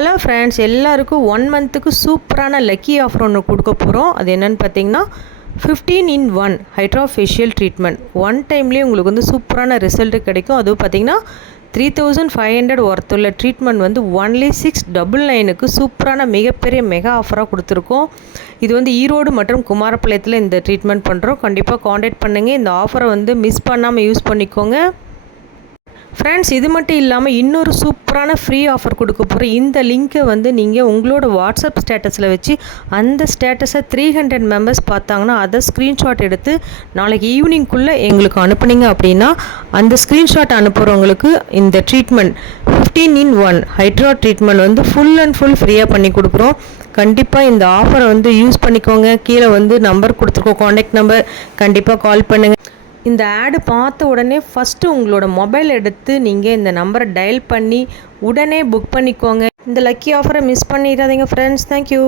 Hello friends, எல்லாருக்கும் 1 மந்த்துக்கு சூப்பரான லக்கி ஆஃபர் ஒன்று கொடுக்க போகிறோம். அது என்னென்னு பார்த்தீங்கன்னா 15 in 1 hydra facial treatment. One டைம்லேயே உங்களுக்கு வந்து சூப்பரான ரிசல்ட்டு கிடைக்கும். அதுவும் பார்த்தீங்கன்னா 3500 ஒர்த்துள்ள ட்ரீட்மெண்ட் வந்து ஒன்லி 699க்கு சூப்பரான மிகப்பெரிய மெகா ஆஃபராக கொடுத்துருக்கோம். இது வந்து ஈரோடு மற்றும் குமாரபாளையத்தில் இந்த ட்ரீட்மெண்ட் பண்ணுறோம். கண்டிப்பாக காண்டாக்ட் பண்ணுங்கள். இந்த ஆஃபரை வந்து மிஸ் பண்ணாமல் யூஸ் பண்ணிக்கோங்க. ஃப்ரெண்ட்ஸ், இது மட்டும் இல்லாமல் இன்னொரு சூப்பரான ஃப்ரீ ஆஃபர் கொடுக்க போகிறோம். இந்த லிங்க்கை வந்து நீங்கள் உங்களோட வாட்ஸ்அப் ஸ்டேட்டஸில் வச்சு அந்த ஸ்டேட்டஸை 300 மெம்பர்ஸ் பார்த்தாங்கன்னா அதை ஸ்க்ரீன்ஷாட் எடுத்து நாளைக்கு ஈவினிங்குள்ளே எங்களுக்கு அனுப்புனீங்க அப்படின்னா அந்த ஸ்க்ரீன்ஷாட் அனுப்புகிறவங்களுக்கு இந்த ட்ரீட்மெண்ட் 15 in 1 ஹைட்ரா ட்ரீட்மெண்ட் வந்து ஃபுல் அண்ட் ஃபுல் ஃப்ரீயாக பண்ணி கொடுக்குறோம். கண்டிப்பாக இந்த ஆஃபரை வந்து யூஸ் பண்ணிக்கோங்க. கீழே வந்து நம்பர் கொடுத்துருக்கோம், காண்டாக்ட் நம்பர். கண்டிப்பாக கால் பண்ணுங்கள். இந்த ஆடு பார்த்த உடனே ஃபஸ்ட்டு உங்களோட மொபைல் எடுத்து நீங்கள் இந்த நம்பரை டயல் பண்ணி உடனே புக் பண்ணிக்கோங்க. இந்த லக்கி ஆஃபரை மிஸ் பண்ணிடாதீங்க ஃப்ரெண்ட்ஸ். தேங்க்யூ.